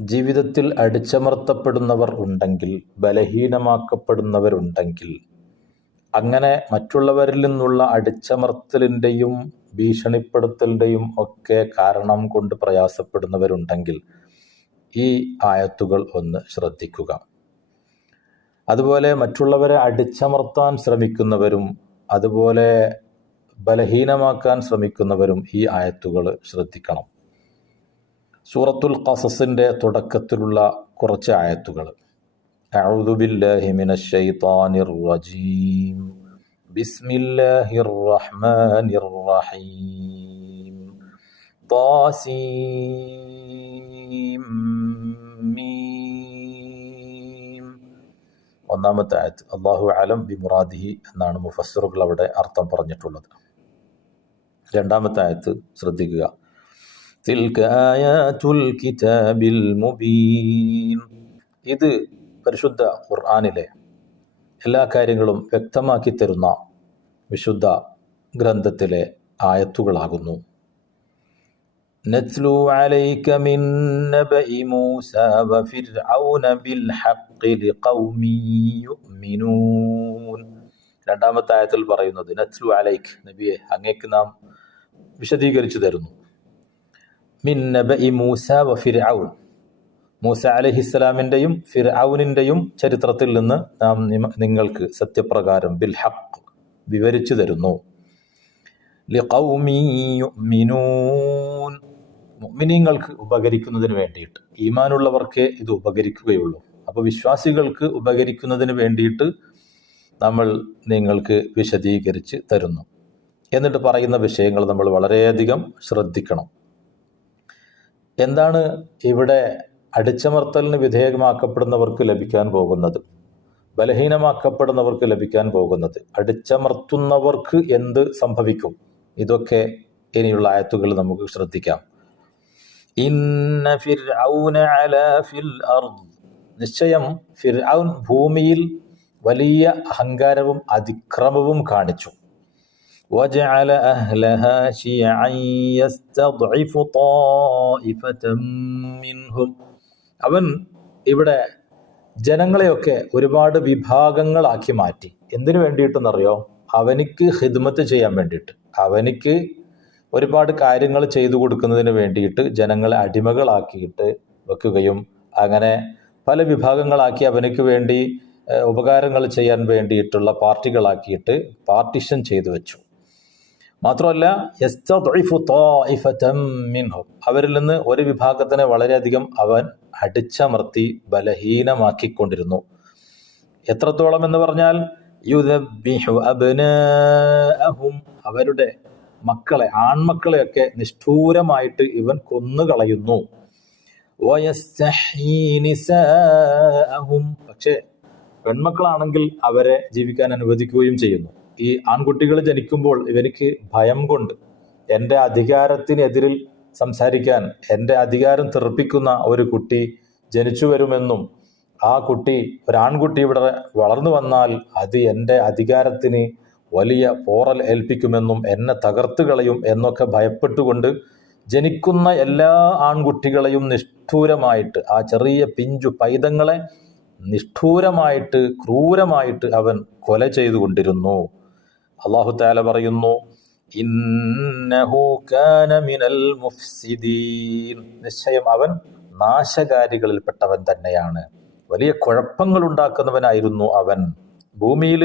ജീവിതത്തിൽ അടിച്ചമർത്തപ്പെടുന്നവർ ഉണ്ടെങ്കിൽ, ബലഹീനമാക്കപ്പെടുന്നവരുണ്ടെങ്കിൽ, അങ്ങനെ മറ്റുള്ളവരിൽ നിന്നുള്ള അടിച്ചമർത്തലിൻ്റെയും ഭീഷണിപ്പെടുത്തലിൻ്റെയും ഒക്കെ കാരണം കൊണ്ട് പ്രയാസപ്പെടുന്നവരുണ്ടെങ്കിൽ ഈ ആയത്തുകൾ ഒന്ന് ശ്രദ്ധിക്കുക. അതുപോലെ മറ്റുള്ളവരെ അടിച്ചമർത്താൻ ശ്രമിക്കുന്നവരും അതുപോലെ ബലഹീനമാക്കാൻ ശ്രമിക്കുന്നവരും ഈ ആയത്തുകൾ ശ്രദ്ധിക്കണം. സൂറത്തുൽ ഖസസിൻ്റെ തുടക്കത്തിലുള്ള കുറച്ച് ആയത്തുകൾ: അഊദു ബില്ലാഹി മിനശ് ശൈത്വാനിർ റജീം ബിസ്മില്ലാഹിർ റഹ്മാനിർ റഹീം ത്വാസീം മീം. ഒന്നാമത്തെ ആയത്ത് അല്ലാഹു അലം ബിമുറാദിഹി എന്നാണ് മുഫസ്സിറുകൾ അവിടെ അർത്ഥം പറഞ്ഞിട്ടുള്ളത്. രണ്ടാമത്തെ ആയത്ത് ശ്രദ്ധിക്കുക: തിൽക ആയാതുൽ കിതാബിൽ മുബീൻ. ഇത് പരിശുദ്ധ ഖുർആനിലെ എല്ലാ കാര്യങ്ങളും വ്യക്തമാക്കി തരുന്ന വിശുദ്ധ ഗ്രന്ഥത്തിലെ ആയത്തുകളാകുന്നു. നത്ലു അലൈക മിൻ നബഇ മൂസ വഫിർഔന ബിൽ ഹഖ് ലിഖൗമി യുഅ്മിനൂൻ. രണ്ടാമത്തെ ആയത്തിൽ പറയുന്നത് നത്ലു അലൈക്, നബിയെ അങ്ങേക്ക് നാം വിശദീകരിച്ചു തരുന്നു. മിൻ നബഇ മൂസ വഫിർഔൻ, മൂസ അലൈഹിസ്സലാമിൻ്റെയും ഫിർഔനിൻ്റെയും ചരിത്രത്തിൽ നിന്ന് നാം നിങ്ങൾക്ക് സത്യപ്രകാരം ബിൽ ഹഖ് വിവരിച്ചു തരുന്നു. ലിഖൗമി യുഅ്മിനൂൻ, മുഅ്മിനീങ്ങൾക്ക് ഉപകരിക്കുന്നതിന് വേണ്ടിയിട്ട്. ഈമാനുള്ളവർക്കേ ഇത് ഉപകരിക്കുകയുള്ളൂ. അപ്പോൾ വിശ്വാസികൾക്ക് ഉപകരിക്കുന്നതിന് വേണ്ടിയിട്ട് നമ്മൾ നിങ്ങൾക്ക് വിശദീകരിച്ച് തരുന്നു. എന്നിട്ട് പറയുന്ന വിഷയങ്ങൾ നമ്മൾ വളരെയധികം ശ്രദ്ധിക്കണം. എന്താണ് ഇവിടെ അടിച്ചമർത്തലിന് വിധേയമാക്കപ്പെടുന്നവർക്ക് ലഭിക്കാൻ പോകുന്നത്, ബലഹീനമാക്കപ്പെടുന്നവർക്ക് ലഭിക്കാൻ പോകുന്നത്, അടിച്ചമർത്തുന്നവർക്ക് എന്ത് സംഭവിക്കും? ഇതൊക്കെ ഇനിയുള്ള ആയത്തുകൾ നമുക്ക് ശ്രദ്ധിക്കാം. ഇന്ന ഫിർഔന അലാ ഫിൽ അർദ്, നിശ്ചയം ഫിർഔൻ ഭൂമിയിൽ വലിയ അഹങ്കാരവും അതിക്രമവും കാണിച്ചു. വജഅല അഹ്ലഹാ ശിയഅൻ യസ്തദ്ഇഫു ത്വായിഫതൻ മിൻഹും, അവൻ ഇവിടെ ജനങ്ങളെയൊക്കെ ഒരുപാട് വിഭാഗങ്ങളാക്കി മാറ്റി. എന്തിനു വേണ്ടിയിട്ടെന്നറിയോ? അവനിക്ക് ഖിദ്മത്ത് ചെയ്യാൻ വേണ്ടിയിട്ട്, അവനിക്ക് ഒരുപാട് കാര്യങ്ങൾ ചെയ്തു കൊടുക്കുന്നതിന് വേണ്ടിയിട്ട് ജനങ്ങളെ അടിമകളാക്കിയിട്ട് വെക്കുകയും അങ്ങനെ പല വിഭാഗങ്ങളാക്കി അവനിക്ക് വേണ്ടി ഉപകാരങ്ങൾ ചെയ്യാൻ വേണ്ടിയിട്ടുള്ള പാർട്ടികളാക്കിയിട്ട് പാർട്ടിഷൻ ചെയ്തു വെച്ചു. മാത്രമല്ല യസ്തദ്ഇഫു ത്വായിഫതൻ മിൻഹും, അവരിൽ നിന്ന് ഒരു വിഭാഗത്തിനെ വളരെയധികം അവൻ അടിച്ചമർത്തി ബലഹീനമാക്കിക്കൊണ്ടിരുന്നു. എത്രത്തോളം എന്ന് പറഞ്ഞാൽ യുദബ്ബിഹു അബ്നാഅഹും, അവരുടെ മക്കളെ, ആൺമക്കളെയൊക്കെ നിഷ്ഠൂരമായിട്ട് ഇവൻ കൊന്നുകളയുന്നു. വയസ്തഹ്യീ നിസാഅഹും, പക്ഷേ പെൺമക്കളാണെങ്കിൽ അവരെ ജീവിക്കാൻ അനുവദിക്കുകയും ചെയ്യുന്നു. ഈ ആൺകുട്ടികൾ ജനിക്കുമ്പോൾ ഇവനിക്ക് ഭയം കൊണ്ട് എൻ്റെ അധികാരത്തിനെതിരിൽ സംസാരിക്കാൻ, എൻ്റെ അധികാരം തെറിപ്പിക്കുന്ന ഒരു കുട്ടി ജനിച്ചു വരുമെന്നും ആ കുട്ടി, ഒരാൺകുട്ടി ഇവിടെ വളർന്നു വന്നാൽ അത് എൻ്റെ അധികാരത്തിന് വലിയ പോറൽ ഏൽപ്പിക്കുമെന്നും എന്നെ തകർത്ത് കളയും എന്നൊക്കെ ഭയപ്പെട്ടുകൊണ്ട് ജനിക്കുന്ന എല്ലാ ആൺകുട്ടികളെയും നിഷ്ഠൂരമായിട്ട്, ആ ചെറിയ പിഞ്ചു പൈതങ്ങളെ നിഷ്ഠൂരമായിട്ട് ക്രൂരമായിട്ട് അവൻ കൊല ചെയ്തുകൊണ്ടിരുന്നു. അല്ലാഹു തആല പറയുന്നു, ഇന്നഹു കാന മിനൽ മുഫ്സിദീൻ, നിശ്ചയം അവൻ നാശകാരികളിൽപ്പെട്ടവൻ തന്നെയാണ്. വലിയ കുഴപ്പങ്ങൾ ഉണ്ടാക്കുന്നവനായിരുന്നു അവൻ. ഭൂമിയിൽ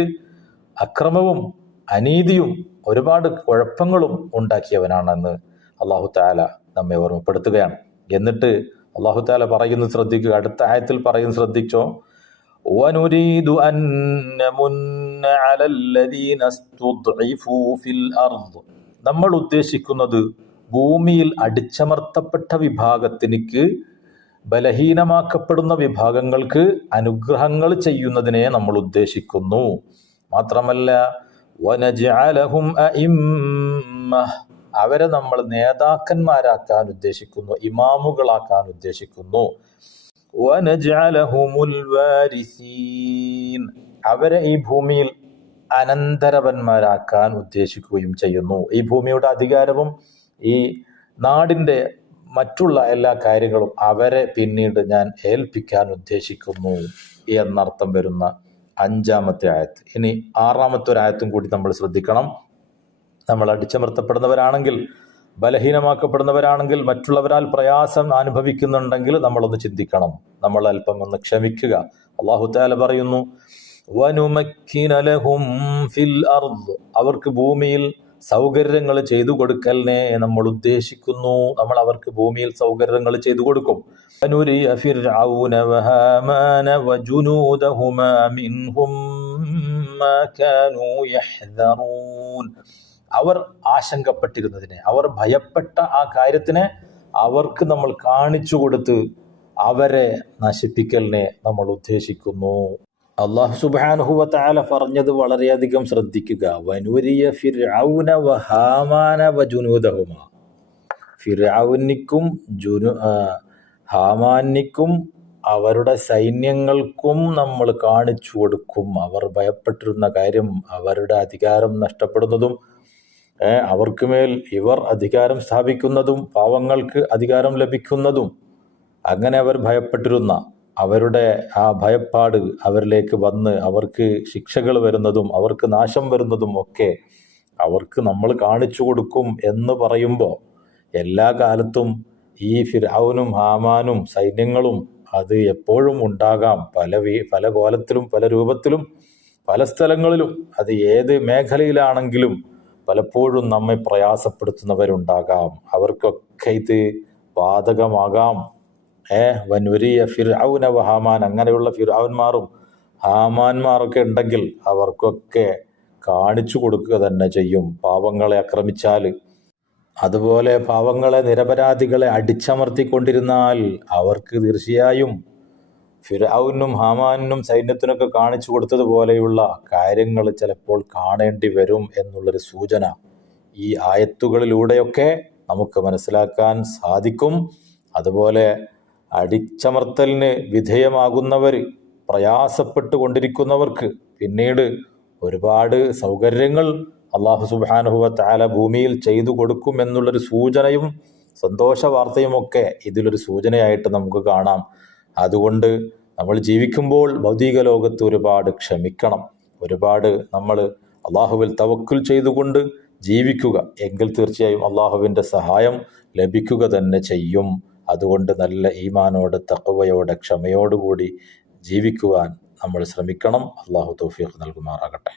അക്രമവും അനീതിയും ഒരുപാട് കുഴപ്പങ്ങളും ഉണ്ടാക്കിയവനാണെന്ന് അല്ലാഹു തആല നമ്മെ ഓർമ്മപ്പെടുത്തുകയാണ്. എന്നിട്ട് അല്ലാഹു തആല പറയുന്നത് ശ്രദ്ധിക്കുക, അടുത്ത ആയത്തിൽ പറയുന്നത് ശ്രദ്ധിച്ചോ: വനുരീദു അൻ നമുന്ന അലല്ലദീന സ്തുദ്ഇഫൂ ഫിൽ അർദ്, നമ്മൾ ഉദ്ദേശിക്കുന്നത് ഭൂമിയിൽ അടിച്ചമർത്തപ്പെട്ട വിഭാഗത്തിനിക്ക്, ബലഹീനമാക്കപ്പെടുന്ന വിഭാഗങ്ങൾക്ക് അനുഗ്രഹങ്ങൾ ചെയ്യുന്നതിനെ നമ്മൾ ഉദ്ദേശിക്കുന്നു. മാത്രമല്ല വനജ്അലഹും അഇമ്മ, അവരെ നമ്മൾ നേതാക്കന്മാരാക്കാൻ ഉദ്ദേശിക്കുന്നു, ഇമാമുകളാക്കാൻ ഉദ്ദേശിക്കുന്നു. വനജ്അലഹുമുൽ വാരിസീൻ, അവരെ ഈ ഭൂമിയിൽ അനന്തരവന്മാരാക്കാൻ ഉദ്ദേശിക്കുകയും ചെയ്യുന്നു. ഈ ഭൂമിയുടെ അധികാരവും ഈ നാടിൻ്റെ മറ്റുള്ള എല്ലാ കാര്യങ്ങളും അവരെ പിന്നീട് ഞാൻ ഏൽപ്പിക്കാൻ ഉദ്ദേശിക്കുന്നു എന്നർത്ഥം വരുന്ന 5-ാമത്തെ ആയത്ത്. ഇനി 6-ാമത്തെ ഒരു ആയത്തും കൂടി നമ്മൾ ശ്രദ്ധിക്കണം. നമ്മൾ അടിച്ചമർത്തപ്പെടുന്നവരാണെങ്കിൽ, ബലഹീനമാക്കപ്പെടുന്നവരാണെങ്കിൽ, മറ്റുള്ളവരാൽ പ്രയാസം അനുഭവിക്കുന്നുണ്ടെങ്കിൽ നമ്മളൊന്ന് ചിന്തിക്കണം, നമ്മൾ അല്പം ഒന്ന് ക്ഷമിക്കുക. അല്ലാഹു തആല പറയുന്നു, വനുമക്കിന ലഹും ഫിൽ അർദ്, അവർക്ക് ഭൂമിയിൽ സൗകര്യങ്ങൾ ചെയ്തു കൊടുക്കലിനെ നമ്മൾ ഉദ്ദേശിക്കുന്നു. നമ്മൾ അവർക്ക് ഭൂമിയിൽ സൗകര്യങ്ങൾ ചെയ്തു കൊടുക്കും. വനുരിയ ഫിർഔന വഹാമാന വജുനൂദഹുമാ മിൻഹും മാ കാനൂ യഹ്ദറൂൻ, അവർ ആശങ്കപ്പെട്ടിരുന്നതിനെ, അവർ ഭയപ്പെട്ട ആ കാര്യത്തിനെ അവർക്ക് നമ്മൾ കാണിച്ചു കൊടുത്ത് അവരെ നശിപ്പിക്കലിനെ നമ്മൾ ഉദ്ദേശിക്കുന്നു. അല്ലാഹു സുബ്ഹാനഹു വ തആല പറഞ്ഞത് വളരെയധികം ശ്രദ്ധിക്കുക. വനുരിയ ഫിർഔന വഹാമാന വജുനൂദഹുമാ, ഫിർഔനിക്കും ഹാമാനിക്കും അവരുടെ സൈന്യങ്ങൾക്കും നമ്മൾ കാണിച്ചു കൊടുക്കും. അവർ ഭയപ്പെട്ടിരുന്ന കാര്യം, അവരുടെ അധികാരം നഷ്ടപ്പെടുന്നതും അവർക്ക് മേൽ ഇവർ അധികാരം സ്ഥാപിക്കുന്നതും പാവങ്ങൾക്ക് അധികാരം ലഭിക്കുന്നതും, അങ്ങനെ അവർ ഭയപ്പെട്ടിരുന്ന അവരുടെ ആ ഭയപ്പാട് അവരിലേക്ക് വന്ന് അവർക്ക് ശിക്ഷകൾ വരുന്നതും അവർക്ക് നാശം വരുന്നതും ഒക്കെ അവർക്ക് നമ്മൾ കാണിച്ചു കൊടുക്കും എന്ന് പറയുമ്പോൾ, എല്ലാ കാലത്തും ഈ ഫിർഔനും ഹാമാനും സൈന്യങ്ങളും അത് എപ്പോഴും ഉണ്ടാകാം. പല കോലത്തിലും പല രൂപത്തിലും പല സ്ഥലങ്ങളിലും, അത് ഏത് മേഖലയിലാണെങ്കിലും പലപ്പോഴും നമ്മെ പ്രയാസപ്പെടുത്തുന്നവരുണ്ടാകാം. അവർക്കൊക്കെ ഇത് ബാധകമാകാം. വനുരിയ ഫിർഔന വഹാമാൻ, അങ്ങനെയുള്ള ഫിർഔന്മാരും ഹാമാന്മാരൊക്കെ ഉണ്ടെങ്കിൽ അവർക്കൊക്കെ കാണിച്ചു കൊടുക്കുക തന്നെ ചെയ്യും. പാവങ്ങളെ ആക്രമിച്ചാൽ, അതുപോലെ പാവങ്ങളെ, നിരപരാധികളെ അടിച്ചമർത്തിക്കൊണ്ടിരുന്നാൽ അവർക്ക് തീർച്ചയായും ഫിർഔനും ഹാമാനും സൈന്യത്തിനൊക്കെ കാണിച്ചു കൊടുത്തതുപോലെയുള്ള കാര്യങ്ങൾ ചിലപ്പോൾ കാണേണ്ടി വരും എന്നുള്ളൊരു സൂചന ഈ ആയത്തുകളിലൂടെയൊക്കെ നമുക്ക് മനസ്സിലാക്കാൻ സാധിക്കും. അതുപോലെ അടിച്ചമർത്തലിന് വിധേയമാകുന്നവർ, പ്രയാസപ്പെട്ടു കൊണ്ടിരിക്കുന്നവർക്ക് പിന്നീട് ഒരുപാട് സൗകര്യങ്ങൾ അല്ലാഹു സുബ്ഹാനഹു വ തആല ഭൂമിയിൽ ചെയ്തു കൊടുക്കും എന്നുള്ളൊരു സൂചനയും സന്തോഷ വാർത്തയുമൊക്കെ ഇതിലൊരു സൂചനയായിട്ട് നമുക്ക് കാണാം. അതുകൊണ്ട് നമ്മൾ ജീവിക്കുമ്പോൾ ഭൗതിക ലോകത്ത് ഒരുപാട് ക്ഷമിക്കണം, ഒരുപാട് നമ്മൾ അള്ളാഹുവിൽ തവക്കുൽ ചെയ്തുകൊണ്ട് ജീവിക്കുക. എങ്കിൽ തീർച്ചയായും അള്ളാഹുവിൻ്റെ സഹായം ലഭിക്കുക തന്നെ ചെയ്യും. അതുകൊണ്ട് നല്ല ഈമാനോടെ, തഖ്വയോടെ, ക്ഷമയോടുകൂടി ജീവിക്കുവാൻ നമ്മൾ ശ്രമിക്കണം. അള്ളാഹു തൗഫീഖ് നൽകുമാറാകട്ടെ.